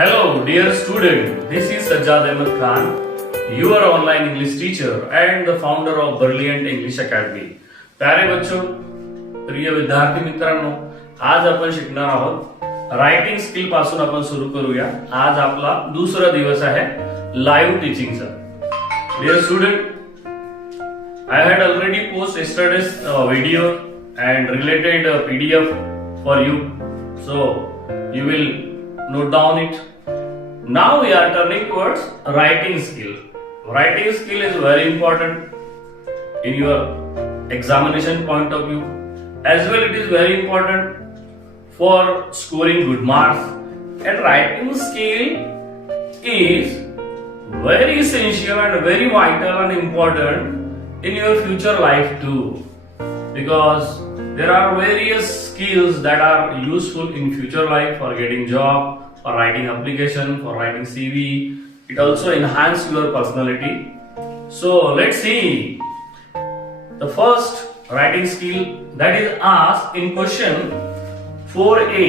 Hello, dear student. This is Sajjad Ahmed Khan, your online English teacher and the founder of Brilliant English Academy. प्यारे बच्चों, प्रिय विद्यार्थी मित्रांनो, आज आपण शिकणार आहोत रायटिंग स्किल पासून आपण सुरू करूया. आज आपला दुसरा दिवस आहे लाईव्ह टीचिंगचा. Dear student, I had already posted yesterday's video and related PDF for you. So you will note down it. Now we are turning towards writing skill. Writing skill is very important in your examination point of view. As well, it is very important for scoring good marks. And writing skill is very essential and very vital and important in your future life too. Because there are various skills that are useful in future life for getting job, for writing application, for writing CV. It also enhances your personality. So let's see the first writing skill that is asked in question 4A.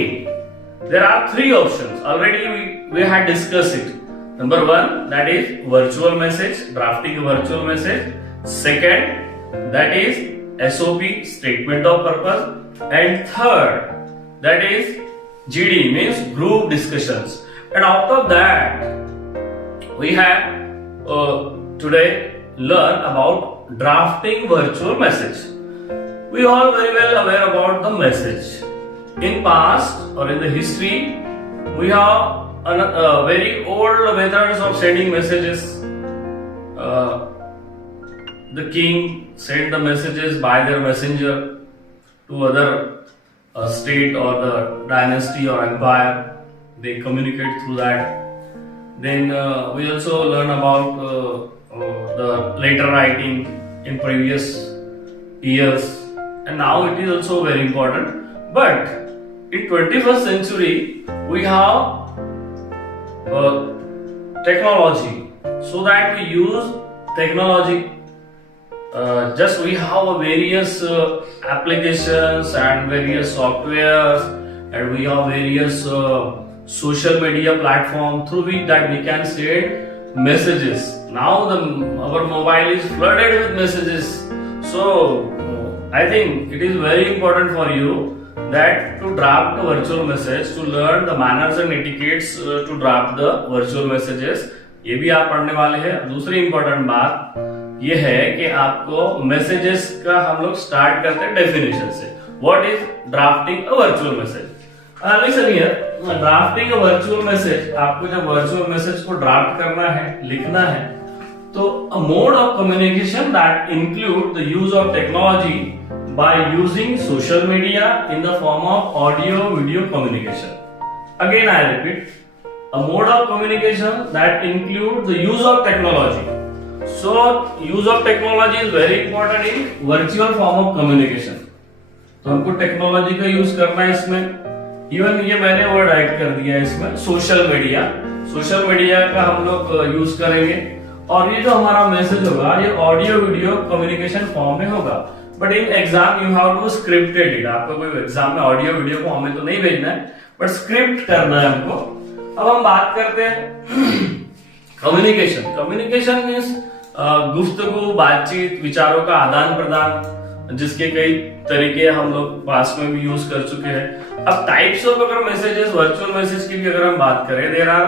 There are three options. Already we had discussed it. Number one, that is virtual message, drafting a virtual message. Second, that is SOP, statement of purpose. And third, that is GD, means group discussions. And out of that, we have today learn about drafting virtual message. We all very well aware about the message. In past or in the history, we have very old methods of sending messages. The king sent the messages by their messenger to other state or the dynasty or empire. They communicate through that. Then we also learn about the letter writing in previous years, and now it is also very important. But in 21st century we have technology, so that we use technology. Just we have various applications and various softwares, and we have various social media platform through which that we can send messages. Now our mobile is flooded with messages. So I think it is very important for you that to draft a virtual message, to learn the manners and etiquettes to draft the virtual messages. ये भी आप पढ़ने वाले हैं. दूसरी important बात ये है कि आपको मैसेजेस का हम लोग स्टार्ट करते हैं डेफिनेशन से. What is drafting a virtual message? Listen here, drafting a virtual message, आपको जब वर्चुअल मैसेज को ड्राफ्ट करना है, लिखना है, तो a mode of communication that include the use of technology by using social media in the form of audio video communication. Again I repeat, a mode of communication that includes the use of technology. So use of technology is very important in virtual form of communication. तो हमको technology का use करना है इसमें. Even ये मैंने word add कर दिया है इसमें, सोशल मीडिया. सोशल मीडिया का हम लोग यूज करेंगे, और ये जो हमारा मैसेज होगा ये ऑडियो वीडियो कम्युनिकेशन फॉर्म में होगा. But in exam you have to scripted it. आपको कोई एग्जाम में ऑडियो वीडियो फॉर्म में तो नहीं भेजना है, बट स्क्रिप्ट करना है हमको. अब हम बात करते हैं कम्युनिकेशन. कम्युनिकेशन मीन्स गुफ्तगू, बातचीत, विचारों का आदान प्रदान, जिसके कई तरीके हम लोग पास्ट में भी यूज कर चुके हैं. अब टाइप्स ऑफ अगर मैसेजेस, वर्चुअल मैसेज की भी अगर हम बात करें, there are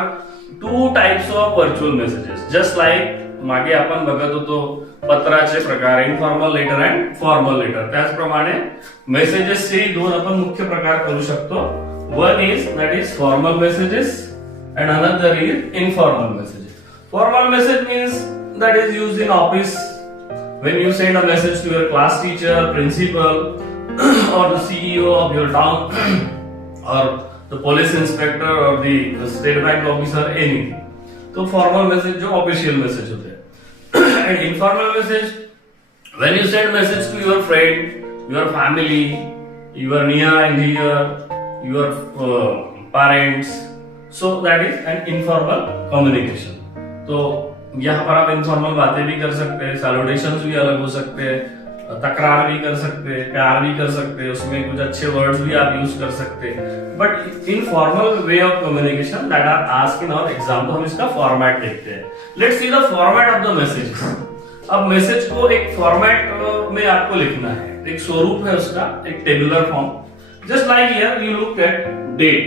two types of virtual messages. Just like मागे आपण बघत होतो पत्राचे प्रकार, informal letter and formal letter, त्याचप्रमाणे मेसेजेसचे दोन आपण मुख्य प्रकार करू शकतो. One is that is formal messages and another is informal messages. Formal message means that is used in office when you send a message to your class teacher, principal or the CEO of your town or the police inspector or the state bank officer, any. तो formal message जो official message होते हैं. And informal message, when you send message to your friend, your family, your near and dear, your parents, so that is an informal communication. तो यहाँ पर आप informal बातें भी कर सकते हैं, सैल्यूटेशंस भी अलग हो सकते हैं, तकरार भी कर सकते हैं, प्यार भी कर सकते हैं, उसमें कुछ अच्छे वर्ड्स भी आप यूज कर सकते हैं। But in formal way of communication that are asked in our exam, तो हम इसका फॉर्मेट देखते हैं। Let's see the format of the message. अब मैसेज को एक फॉर्मेट में आपको लिखना है, एक स्वरूप है उसका, एक tabular form. Just like here you look at date,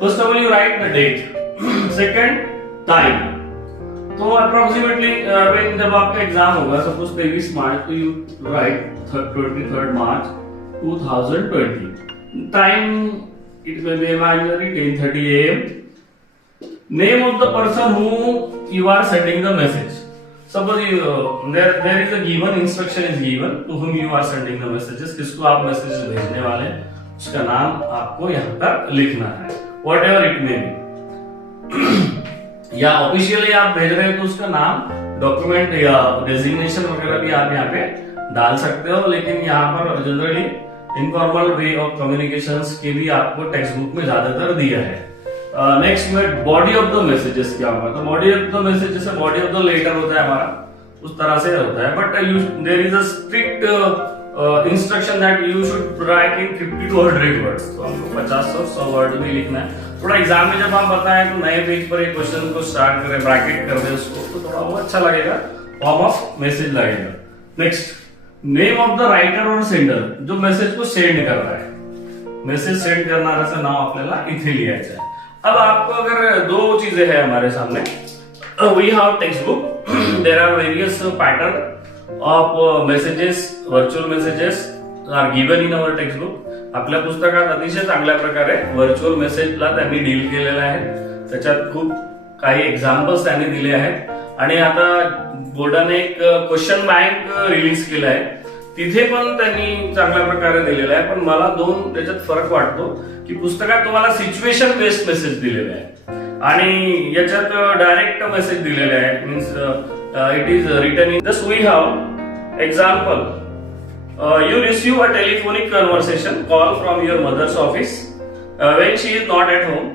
first of all you write the date, second time. तो अप्रोक्सीमेटली व्हेन जब आपका एग्जाम होगा, सपोज 23 मार्च, तो यू राइट 23rd March 2020। Time it may be imaginary 10:30 AM। Name of the person who you are sending the message. Suppose there is a given instruction is given to whom you are sending the messages, किसको आप message भेजने वाले हैं, उसका नाम आपको यहाँ पर लिखना है, whatever it may be। या ऑफिशियली आप भेज रहे हो तो उसका नाम, डॉक्यूमेंट या डेजिग्नेशन वगैरह भी आप यहाँ पे डाल सकते हो, लेकिन यहाँ पर generally informal way of communications के भी आपको टेक्स्ट बुक में ज्यादातर दिया है। नेक्स्ट में बॉडी ऑफ द मैसेजेस क्या होगा, तो बॉडी ऑफ द मैसेज जैसे बॉडी ऑफ द लेटर होता है हमारा, उस तरह से होता है। But there is a strict instruction that you should write in 50 to 100 words, तो हमको 50 से 100 वर्ड में लिखना है। थोड़ा एग्जाम में जब आप बताएं तो नए पेज पर एक क्वेश्चन को स्टार्ट करें, ब्रैकेट कर दें उसको, तो थोड़ा वो अच्छा लगेगा, फॉर्म ऑफ मैसेज लगेगा। Next, name of the writer और सेंडर, जो मैसेज को सेंड कर रहा है, मैसेज सेंड करणाऱ्याचं नाव आपल्याला इथे लिहायचं आहे। अब आपको अगर दो चीजें हैं हमारे सामने, we have text book, there are various pattern of messages, virtual messages are given in our text book. आपल्या पुस्तकात अतिशय चांगल्या प्रकारे व्हर्च्युअल मेसेजला त्यांनी डील केलेलं आहे, त्याच्यात खूप काही एक्झाम्पल्स त्यांनी दिले आहेत। आणि आता बोर्डाने एक क्वेश्चन बँक रिलीज केला आहे, तिथे पण त्यांनी चांगल्या प्रकारे दिलेला आहे। पण मला दोन त्याच्यात फरक वाटतो की पुस्तकात तुम्हाला सिच्युएशन बेस्ड मेसेज दिलेले आहे आणि याच्यात डायरेक्ट मेसेज दिलेले आहे, means it is written in just we have example. You receive a telephonic conversation call from your mother's office when she is not at home.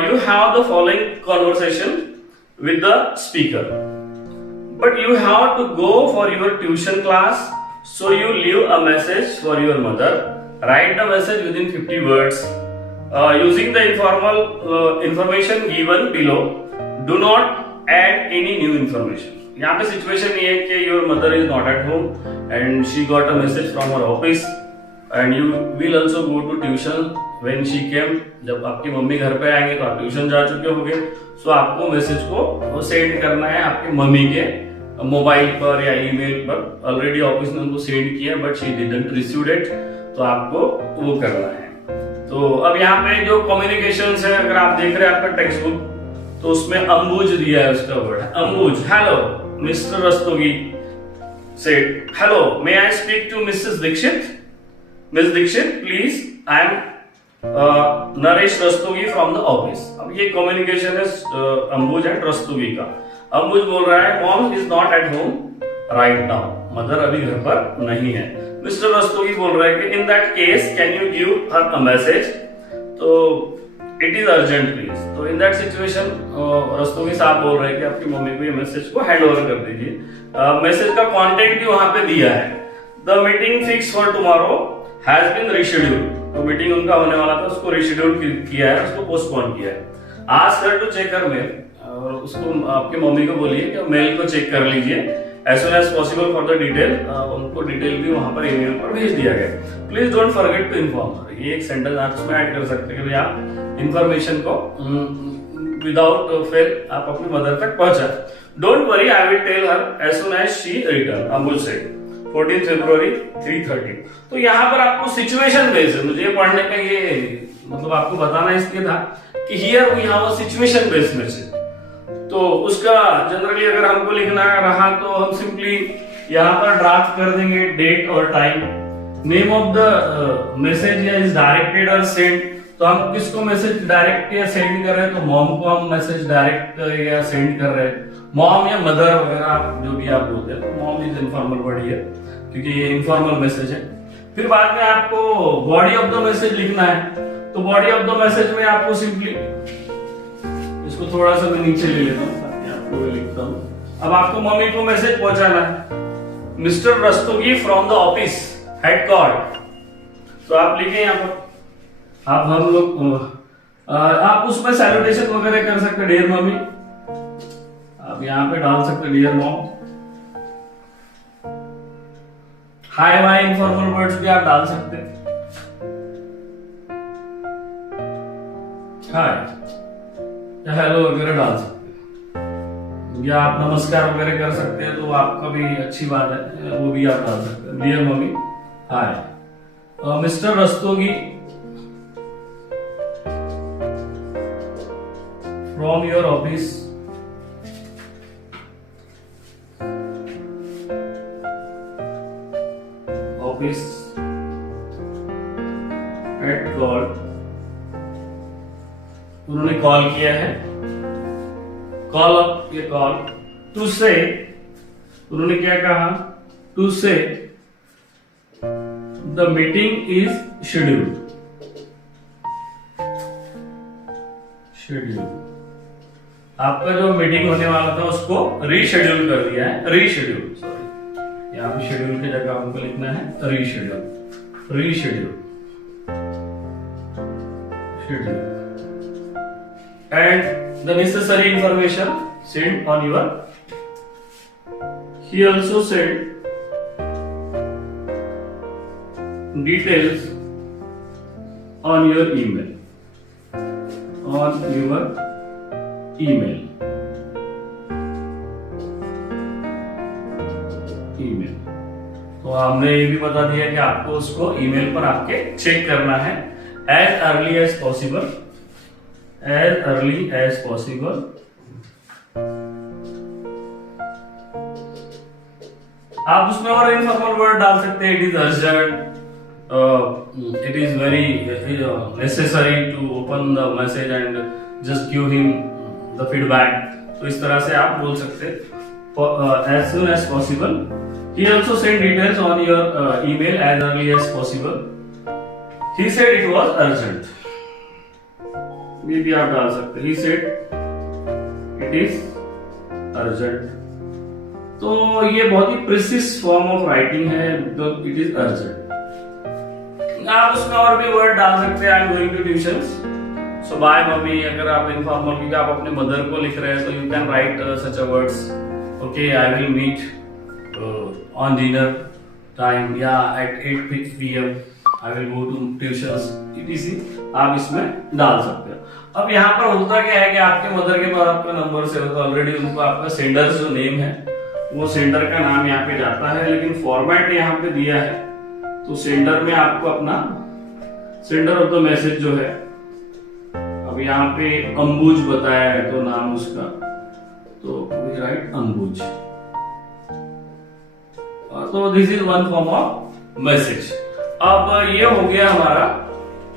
You have the following conversation with the speaker, but you have to go for your tuition class, so you leave a message for your mother. Write the message within 50 words using the informal information given below. Do not add any new information. यहाँ पे situation ये है कि your mother is not at home and she got a message from her office and you will also go to tuition when she came. जब आपकी mummy घर पे आएंगे तो आप ट्यूशन जा चुके होंगे, सो आपको मैसेज को सेंड करना है आपकी मम्मी के मोबाइल पर या ईमेल पर। ऑलरेडी ऑफिस ने उनको सेंड किया but she didn't receive it, तो आपको वो करना है। तो अब यहाँ पे जो कम्युनिकेशन है, अगर आप देख रहे हैं आपका टेक्स्ट बुक, तो उसमें अंबुज दिया है, उसका वर्ड है Ambuj. Hello Mr. Rastogi said, "Hello, may I speak to Mrs. Dixit? Miss Dixit, please. I am Naresh Rastogi from the office." अब ये कम्युनिकेशन है अंबुज एंड रस्तोगी का। अंबुज बोल रहा है, "Mom is not at home right now." Mother अभी घर पर नहीं है। मिस्टर रस्तोगी बोल रहा है कि "In that case, can you give her a message?" तो इट इज अर्जेंट प्लीज। तो इन दैट सिचुएशन रस्तोगी साहब बोल रहे हैं कि आपकी मम्मी को ये मैसेज को हैंड ओवर कर दीजिए। मैसेज का कंटेंट भी वहां पे दिया है, the meeting fix for tomorrow has been rescheduled. तो मीटिंग उनका होने वाला था, उसको रिशेड्यूल किया है, उसको पोस्टपोन किया है। Ask her to check her mail, और उसको आपकी मम्मी को बोलिए कि मेल को चेक कर लीजिए as soon as possible for the detail. उनको डिटेल भी वहां पर ईमेल पर भेज दिया गया। Please don't forget to inform. ये एक सेंटेंस आप उसमें ऐड कर सकते हैं कि भैया इंफॉर्मेशन को विदाउट फेल आप अपनी मदर तक पहुंचा। Don't worry, I will tell her as soon as she return, Ambuj से 14 फरवरी 3:30। तो यहाँ पर आपको सिचुएशन बेस्ड है, मुझे पढ़ने का ये मतलब आपको बताना इसलिए था कि here we have a situation based message. तो उसका जनरली अगर हमको लिखना रहा तो हम सिंपली यहाँ पर ड्राफ्ट कर देंगे डेट और time. Name of the message is directed और सेंड, तो हम किसको मैसेज डायरेक्ट या सेंड कर रहे हैं, तो मॉम को हम मैसेज डायरेक्ट या सेंड कर रहे हैं, मॉम या मदर वगैरह जो भी आप बोलते हैं। तो मॉम इज इनफॉर्मल वर्ड है क्योंकि ये इनफॉर्मल मैसेज है। फिर बाद में आपको बॉडी ऑफ द मैसेज लिखना है, तो बॉडी ऑफ द मैसेज में आपको सिंपली इसको थोड़ा सा मैं नीचे ले लेता हूँ, आपको लिखता हूँ। अब आपको मम्मी को मैसेज पहुंचाना है, mister Rastogi from the office had called. तो आप लिखें यहाँ पर, आप हम लोग आप उसमें सैल्यूटेशन वगैरह कर सकते, डियर मम्मी आप यहाँ पे डाल सकते, dear mom. Hi bye informal words भी आप डाल सकते, हाय या हेलो वगैरह डाल सकते, या आप नमस्कार वगैरह कर सकते हैं, तो आपका भी अच्छी बात है, वो भी आप डाल सकते हैं। Dear mummy hi mister Rastogi from your office had called, उन्होंने कॉल किया है, कॉल अप, ये कॉल टू से, उन्होंने क्या कहा, टू से द मीटिंग इज शेड्यूल्ड, आपका जो मीटिंग होने वाला था उसको रीशेड्यूल कर दिया है, रीशेड्यूल, सॉरी यहाँ पे शेड्यूल की जगह हमको लिखना है reschedule, reschedule, schedule, and the necessary information sent on your, he also sent details on your email, on your email, email। तो हमने ये भी बता दिया कि आपको उसको ईमेल पर आपके चेक करना है as early as possible, as early as possible। आप उसमें और इनफॉर्मल वर्ड डाल सकते हैं, it is urgent, it is very necessary to open the message and just give him the feedback, तो इस तरह से आप बोल सकते हैं as soon as possible। He also sent details on your email as early as possible। He said it was urgent, ये भी आप डाल सकते हैं, he said it is urgent। तो ये बहुत ही प्रिसिस फॉर्म ऑफ राइटिंग है, इट इज अर्जेंट। आप उसमें और भी वर्ड डाल सकते हैं, I am going to tuitions, so bye mummy, अगर आप इनफॉर्मल क्योंकि आप अपने मदर को लिख रहे हैं, तो you can write such a words, okay I will meet on dinner time या at 8 PM I will go to tuitions, etc आप इसमें डाल सकते हो। अब यहाँ पर होता क्या है कि आपके मदर के पास आपका नंबर से होता ऑलरेडी, उनको आपका सेंडर जो नेम है वो सेंडर का नाम यहाँ पे जाता है, लेकिन फॉर्मेट यहाँ पे दिया है, तो सेंडर में आपको अपना सेंडर ऑफ द मैसेज जो है, अब यहाँ पे अंबुज बताया है तो नाम उसका, तो वी राइट अंबुज। तो this is one form of message. अब ये हो गया हमारा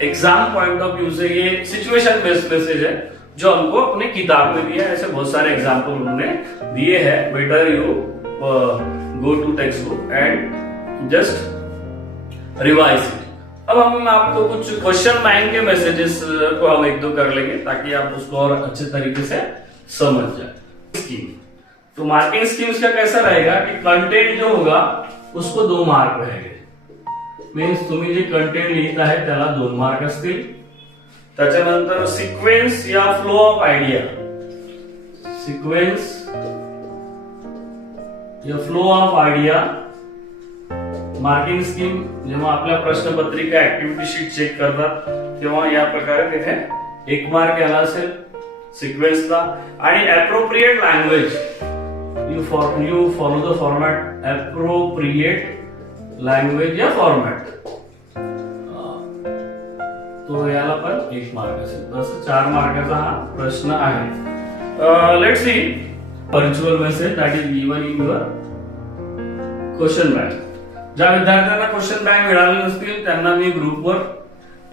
एग्जाम पॉइंट ऑफ व्यू से, ये सिचुएशन बेस्ड मैसेज है जो हमको अपने किताब में दिया है। ऐसे बहुत सारे एग्जाम्पल उन्होंने दिए हैं। Better you go to text book and just revise it. अब हम आपको कुछ क्वेश्चन बैंक के मैसेजेस को हम एक दो कर लेंगे ताकि आप उसको और अच्छे तरीके से समझ जाए। स्कीम, तो मार्किंग स्कीम इसका कैसा रहेगा कि कंटेंट जो होगा उसको 2 मार्क रहेंगे, मीन्स तुम्ही जे कंटेंट लिहित आहे त्याला 2 मार्क असतील। त्याच्यानंतर सिक्वेन्स या फ्लो ऑफ आयडिया, सिक्वेन्स या flow of idea marking scheme जेव्हा आपल्या प्रश्नपत्रिका ऍक्टिव्हिटी शीट चेक करतात तेव्हा या प्रकारे तिथे 1 मार्क याला असेल सिक्वेन्सला। आणि appropriate language, you follow the format appropriate language या फॉर्मॅट, तो याला पण 1 मार्क असेल। तसं 4 मार्काचा हा प्रश्न आहे। Let's see virtual message that is given in your question bank. ज्या विद्यार्थ्यांना क्वेश्चन बँक मिळाले नसतील त्यांना मी ग्रुपवर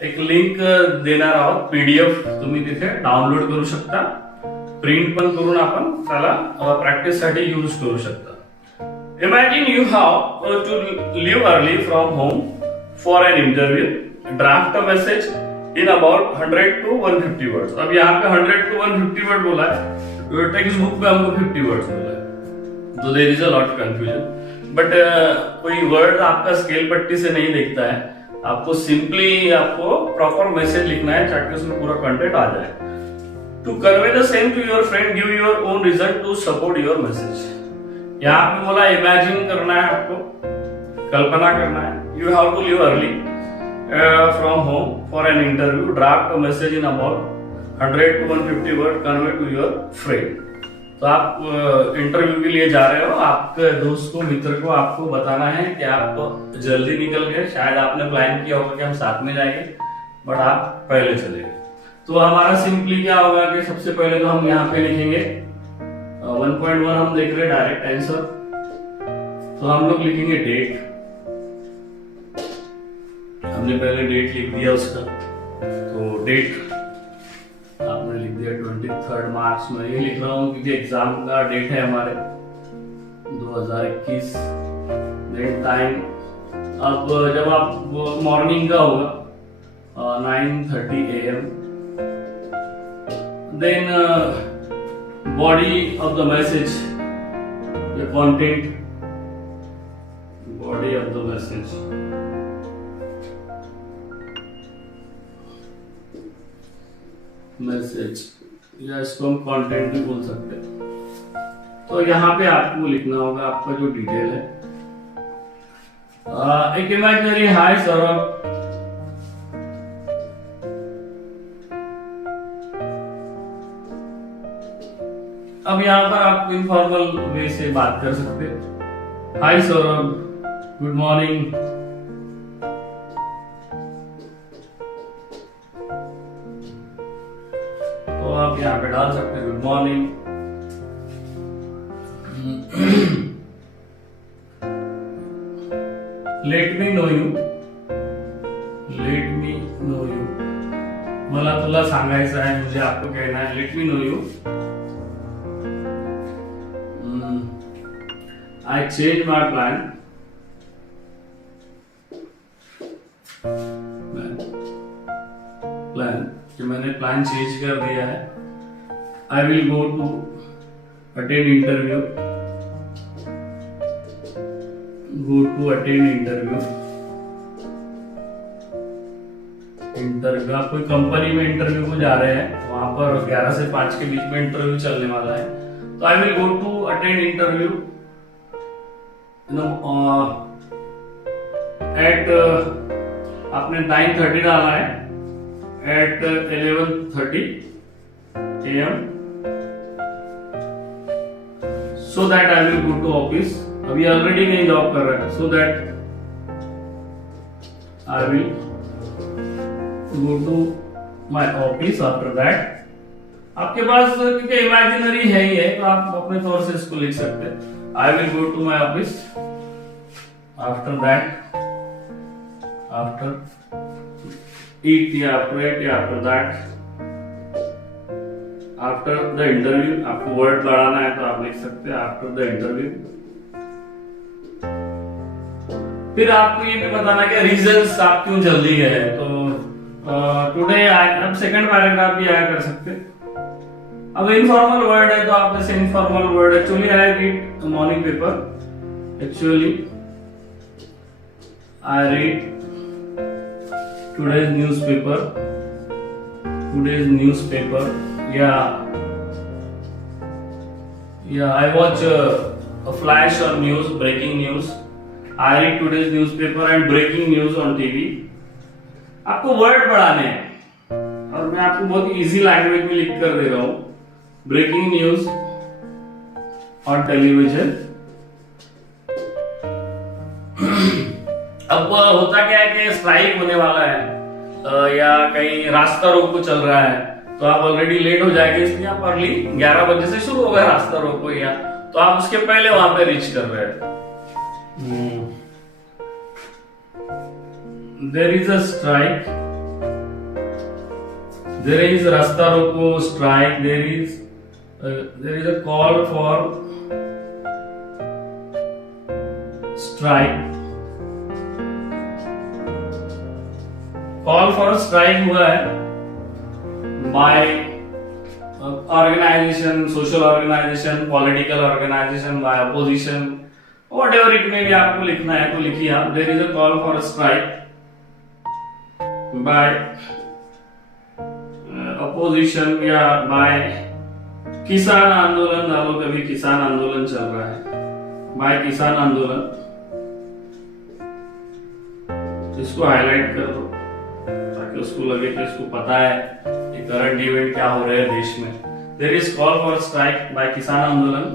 एक लिंक देणार आहोत, पीडीएफ तुम्ही तिथे डाउनलोड करू शकता, प्रिंट पण करून आपण त्याला प्रॅक्टिस साठी यूज करू शकता। Imagine you have to leave early from home for an interview, draft a message in about 100 to 150 words. अब यहाँ पे 100 to 150 वर्ड बोला है, टेक्स्ट बुक पे हमको 50 वर्ड्स बोला है, तो there is a lot confusion. But कोई वर्ड आपका स्केल पट्टी से नहीं देखता है, आपको सिंपली आपको प्रॉपर मैसेज लिखना है ताकि उसमें पूरा कंटेंट आ जाए। To convey the same to your friend, give your own reason to support your message. यहाँ पे बोला इमेजिन करना है, आपको कल्पना करना है। You have to leave early from home for an interview, draft a message in about 100 to 150 word, convey to your friend. तो आप इंटरव्यू के लिए जा रहे हो, आपके दोस्त को, मित्र को आपको बताना है कि आप जल्दी निकल गए, शायद आपने प्लान किया होगा कि हम साथ में जाएंगे बट आप पहले चले गए। तो हमारा सिंपली क्या होगा कि सबसे पहले तो हम यहाँ पे लिखेंगे 1.1 हम देख रहे हैं डायरेक्ट आंसर, तो हम लोग लिखेंगे डेट। हमने पहले डेट लिख दिया उसका, तो डेट आपने लिख दिया 23 मार्च। में ये लिख रहा हूँ क्योंकि एग्जाम का डेट है हमारे 2021। देन टाइम, अब जब आप मॉर्निंग का होगा 9:30 AM। Then body of the message, या content, body of the message, message, या इसको हम कंटेंट भी बोल सकते हैं। तो यहाँ पे आपको लिखना होगा आपका जो डिटेल है। एक इमेजिनरी हाय सौरभ, अब यहाँ पर आप इनफॉर्मल वे से बात कर सकते हैं। हाय सौरभ, गुड मॉर्निंग। तो आप यहाँ पे डाल सकते हैं good morning. Let me know you, let me know you, मला तुला सांगायचं आहे, मुझे आपको कहना है, let me know you. I changed my plan. कि मैंने प्लान चेंज कर दिया है। I will go to attend interview. Go to attend interview. Interview, आप कोई कंपनी में इंटरव्यू को जा रहे हैं, वहां पर 11 से 5 के बीच में इंटरव्यू चलने वाला है। तो I will go to attend interview at आपने 9:30 डाला है, at 11:30 AM, so that I will go to office। अभी ऑलरेडी नहीं जॉब कर रहा है, so that I will go to my office after that। आपके पास क्योंकि इमेजिनरी है ही है, तो आप अपने तौर से इसको लिख सकते हैं। I will go to my office after that, after eat या after eat या after that, after the interview। आपको वर्ड बढ़ाना है तो आप लिख सकते हैं after the interview। फिर आपको ये भी बताना कि रीजंस आप क्यों जल्दी गए। तो टुडे, अब सेकंड पैराग्राफ भी आया कर सकते हैं। अब इनफॉर्मल वर्ड है तो आप जैसे informal word, actually I read morning paper, actually I read today's newspaper, today's newspaper, या I watch a flash on news, breaking news. I read today's newspaper and breaking news on TV. आपको word बढ़ाने हैं और मैं आपको बहुत easy language में लिख कर दे रहा हूं। Breaking news on television. अब होता क्या है कि स्ट्राइक होने वाला है या कहीं रास्ता रोको चल रहा है, तो आप ऑलरेडी लेट हो जाएंगे, इसलिए आप अर्ली 11 बजे से शुरू होगा रास्ता रोको, या तो आप उसके पहले वहां पे रीच कर रहे हैं। There is a strike, there is रास्ता रोको strike, there is a call for strike. Call for strike हुआ है by organization, social organization, political organization, by opposition, whatever it में भी आपको लिखना है तो लिखिए आप। There is a call for strike by opposition या बाय किसान आंदोलन डालो, कभी किसान आंदोलन चल रहा है, बाय किसान आंदोलन, इसको हाईलाइट कर दो ताकि उसको लगे कि इसको पता है कि करंट इवेंट क्या हो रहे हैं देश में। There is call for strike by किसान आंदोलन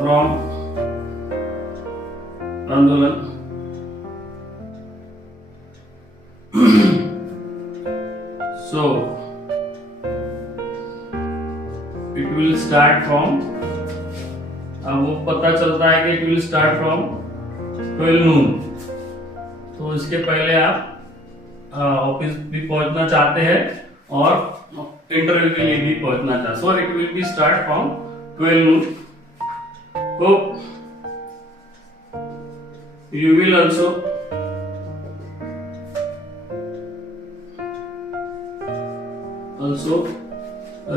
फ्रॉम आंदोलन so it will start from, अब वो पता चलता है कि it will start from 12 noon, तो इसके पहले आप ऑफिस भी पहुंचना चाहते हैं और इंटरव्यू के लिए भी पहुंचना चाहते हैं। So it will be start from 12 noon. Hope you will also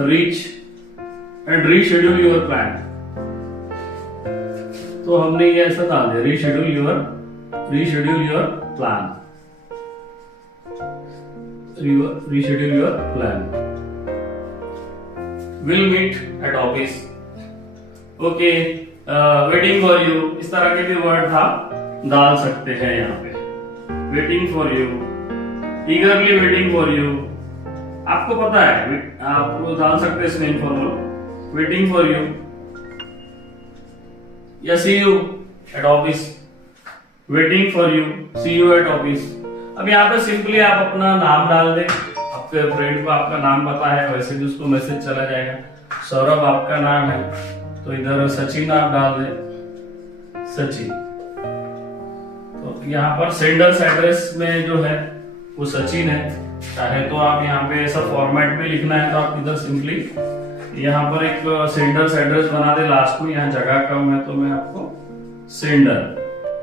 reach and reschedule your plan. तो हमने ये ऐसा डाल दिया, reschedule your plan, reschedule your plan. We'll meet at office. Okay, waiting for you, इस तरह के भी वर्ड आप डाल सकते हैं यहाँ पे। waiting for you, eagerly waiting for you, आपको पता है, आप डाल सकते हैं इसमें इनफॉर्मल, वेटिंग फॉर यू या see you at office, waiting for you, see you at office. अब यहाँ पे सिंपली आप अपना नाम डाल दें, आपके फ्रेंड को आपका नाम पता है, वैसे भी उसको मैसेज चला जाएगा। सौरभ आपका नाम है तो इधर सचिन आप डाल दें, सचिन। तो यहाँ पर सेंडर्स एड्रेस में जो है वो सचिन है। चाहे तो आप यहाँ पे ऐसा फॉर्मेट में लिखना है तो आप इधर सिंपली यहाँ पर एक सेंडर्स एड्रेस बना दे लास्ट में, यहाँ जगह कम है तो मैं आपको सेंडर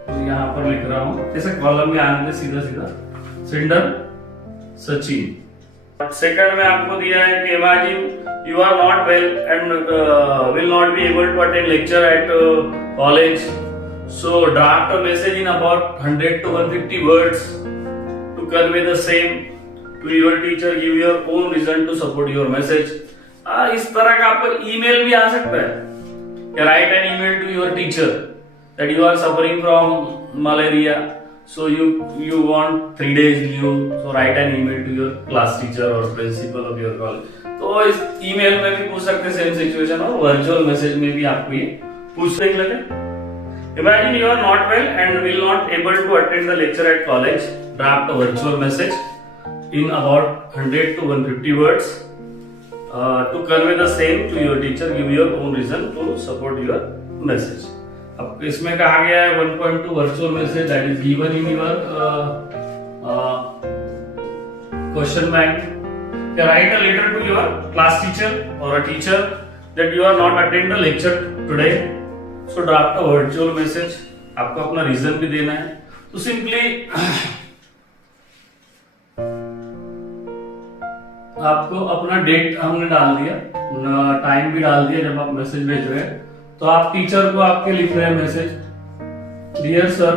तो यहाँ पर लिख रहा हूँ, जैसे कॉलम में आने दे सीधा सीधा, सेंडर सचिन। सेकंड में आपको दिया है कि imagine you are not well and will not be able to attend lecture at college, so draft a message in about 100 to 150 words to convey the same to your teacher, give your own reason to support your message. इस तरह का आपको email भी आ सकता है, write an email to your teacher that you are suffering from malaria, so you want 3 days leave, so write an email to your class teacher or principal of your college. तो इस email में भी पूछ सकते हैं same situation, और virtual message में भी आपको ये पूछ लगे। Imagine you are not well and will not able to attend the lecture at college, draft a virtual message in about 100 to 150 words to convey the same to your teacher, give your own reason to support your message. अब इसमें कहा गया है 1.2 virtual message that is given in your question bank. Write a letter to your class teacher or a teacher that you are not attend the lecture today, so draft a virtual message. आपको अपना reason भी देना है, तो simply आपको अपना date हमने डाल दिया, टाइम भी डाल दिया जब आप मैसेज भेज रहे हैं। तो आप टीचर को आपके लिख रहे हैं मैसेज, डियर सर,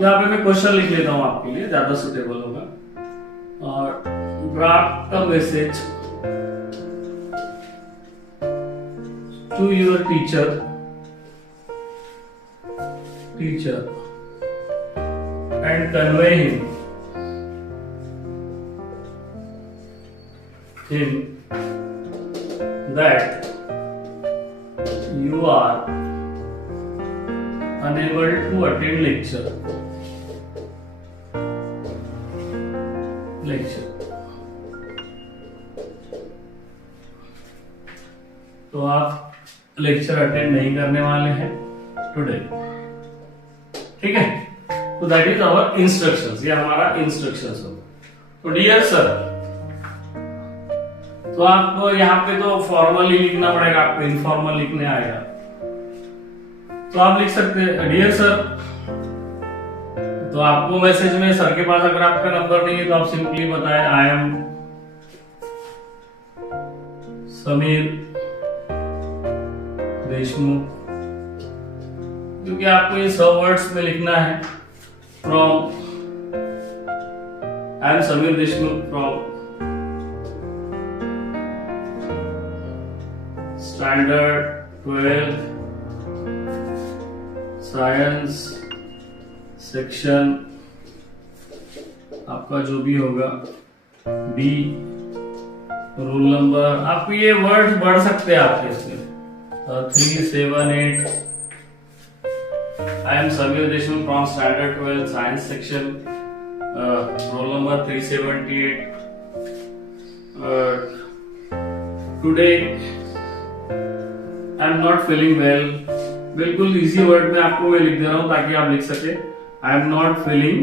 यहाँ पे मैं क्वेश्चन लिख लेता हूँ आपके लिए, ज्यादा सुटेबल होगा, और draft a message to your teacher and convey him that you are unable to attend lecture. तो आप लेक्चर अटेंड नहीं करने वाले हैं टुडे, ठीक है। तो दैट इज आवर इंस्ट्रक्शंस, ये हमारा इंस्ट्रक्शंस हो। तो डियर सर, तो आपको यहाँ पे तो फॉर्मली लिखना पड़ेगा, आपको इनफॉर्मल लिखने आएगा, तो आप लिख सकते हैं डियर सर। तो आपको मैसेज में सर के पास अगर आपका नंबर नहीं है तो आप सिंपली बताएं आई एम समीर देशमुख क्योंकि आपको ये 100 वर्ड्स में लिखना है। From I am Sameer Deshmukh from standard 12 science section आपका जो भी होगा बी, रोल नंबर। आपको ये वर्ड्स बढ़ सकते हैं आपके इसमें 378। I am Sameer Deshmukh from standard 12 science section, roll number 378। Today I am not feeling well. बिल्कुल इजी वर्ड में आपको मैं लिख दे रहा हूं ताकि आप लिख सके। I am not feeling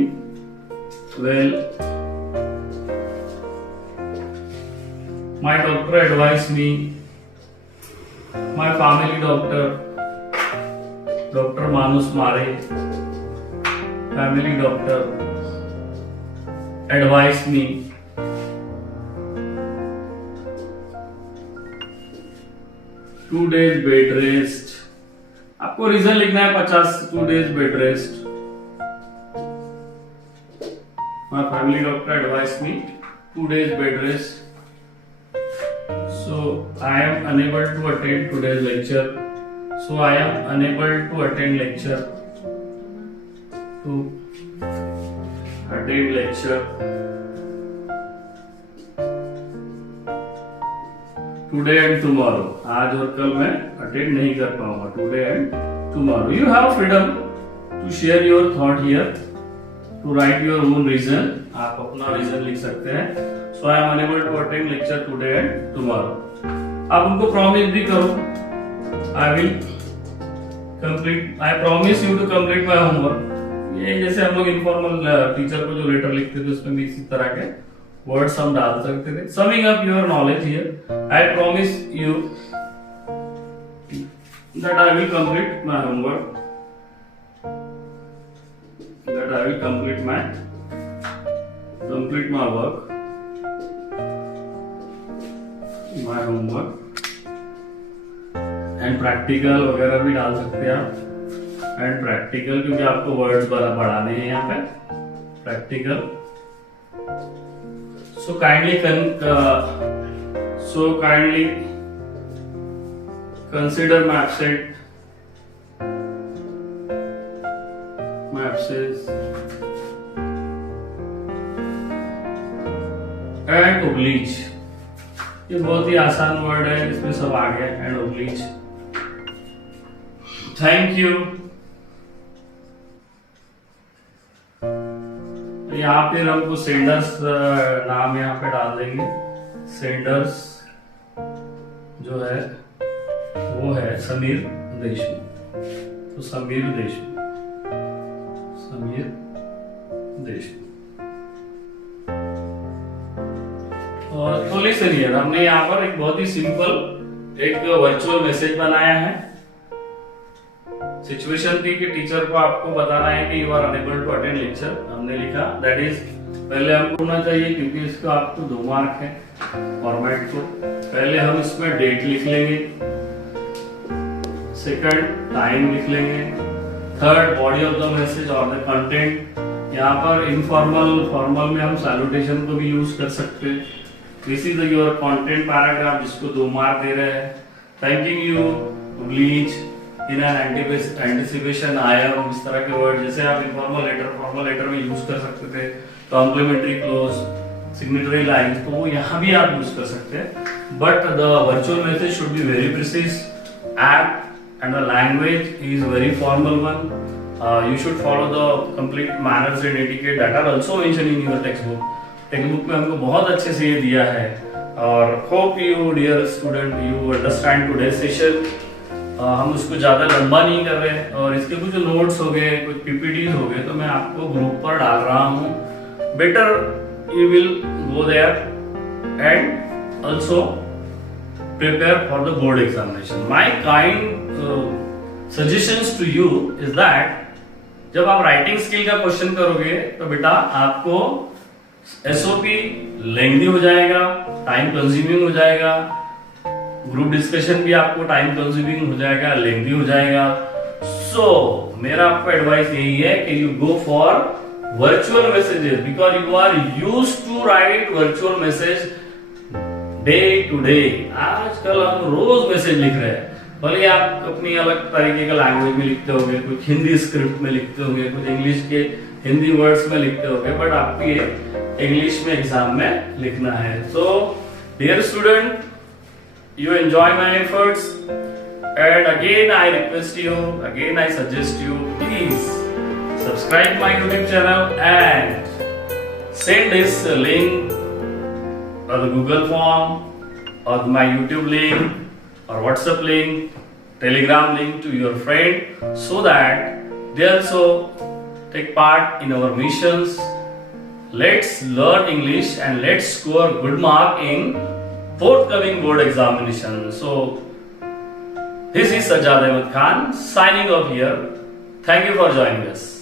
well. My doctor advice me, my family doctor, doctor मानुस मारे, फैमिली डॉक्टर एडवाइस मी। 2 days बेड रेस्ट। आपको रीजन लिखना है 50। 2 days bed rest. My family doctor advice me 2 days bed rest. So I am unable to attend today's lecture. So I am unable to attend lecture. To attend lecture. Today and tomorrow. आज और कल मैं attend नहीं कर पाऊंगा। Today and tomorrow. You have freedom to share your thought here. To write your own reason. आप अपना reason लिख सकते हैं। So I am unable to attend lecture today and tomorrow. आप उनको प्रॉमिस भी करो। I will complete. I promise you to complete my homework. ये जैसे हम लोग इनफॉर्मल टीचर को जो लेटर लिखते थे उसमें भी इसी तरह के वर्ड्स हम डाल सकते थे। Summing up your knowledge here, I promise you that I will complete my homework. That I will complete my work. My homework and practical वगैरह भी डाल सकते हैं आप। एंड प्रैक्टिकल क्योंकि आपको वर्ड्स बढ़ाने हैं यहाँ पे। Practical. So kindly consider my absence and oblige. ये बहुत ही आसान वर्ड है, इसमें सब आ गया। And oblige. Thank you. यहाँ पे हमको सेंडर्स नाम यहाँ पे डाल देंगे। सेंडर्स जो है वो है समीर देशमुख। तो समीर देशमुख। और तो लिसन हियर, हमने यहाँ पर एक बहुत ही सिंपल एक वर्चुअल मैसेज बनाया है। सिचुएशन थी कि टीचर को आपको बताना है कि you are unable to attend lecture. हमने लिखा दैट इज, पहले हमको होना चाहिए क्योंकि इसको आपको 2 मार्क है फॉर्मेट को। पहले हम इसमें डेट लिख लेंगे, सेकंड टाइम लिख लेंगे, third body of the message और द कंटेंट। यहाँ पर इनफॉर्मल फॉर्मल में हम सैल्यूटेशन को भी यूज कर सकते हैं। This is your content paragraph जिसको 2 मार्क दे रहे हैं। Thanking you, please, in an anticipation, I am, इस तरह के वर्ड जैसे आप इनफॉर्मल लेटर फॉर्मल लेटर में यूज कर सकते थे। कॉम्प्लीमेंट्री क्लोज, सिग्नेटरी लाइंस, तो वो यहाँ भी आप यूज कर सकते हैं। But the virtual message should be very precise and the language is very formal one. You should follow the complete manners and etiquette that are also mentioned in your textbook. Textbook में हमको बहुत अच्छे से ये दिया है। और hope you dear student you understand today's session. हम उसको ज्यादा लंबा नहीं कर रहे और इसके कुछ नोट्स हो गए, कुछ पीपीटीज हो गए तो मैं आपको ग्रुप पर डाल रहा हूँ। Better you will go there and also prepare for the board examination. My kind suggestions to you is that जब आप राइटिंग स्किल का क्वेश्चन करोगे तो बेटा आपको एसओपी लेंथी हो जाएगा, टाइम कंज्यूमिंग हो जाएगा, ग्रुप डिस्कशन भी आपको टाइम कंज्यूमिंग हो जाएगा, लेंथी हो जाएगा। सो मेरा आपको एडवाइस यही है कि you go for virtual messages because you are use to write virtual message day to day. आजकल हम रोज मैसेज लिख रहे हैं, भले आप अपनी अलग तरीके का लैंग्वेज में लिखते होंगे, कुछ हिंदी स्क्रिप्ट में लिखते होंगे, कुछ इंग्लिश के हिंदी वर्ड्स में लिखते होंगे, बट आपको ये इंग्लिश में एग्जाम में लिखना है। So dear student, you enjoy my efforts, and again I request you, again I suggest you, please subscribe my YouTube channel and send this link or the Google form or my YouTube link or WhatsApp link, Telegram link to your friend so that they also take part in our missions. Let's learn English and let's score good mark in forthcoming board examination. So, this is Sajjad Ahmed Khan signing off here. Thank you for joining us.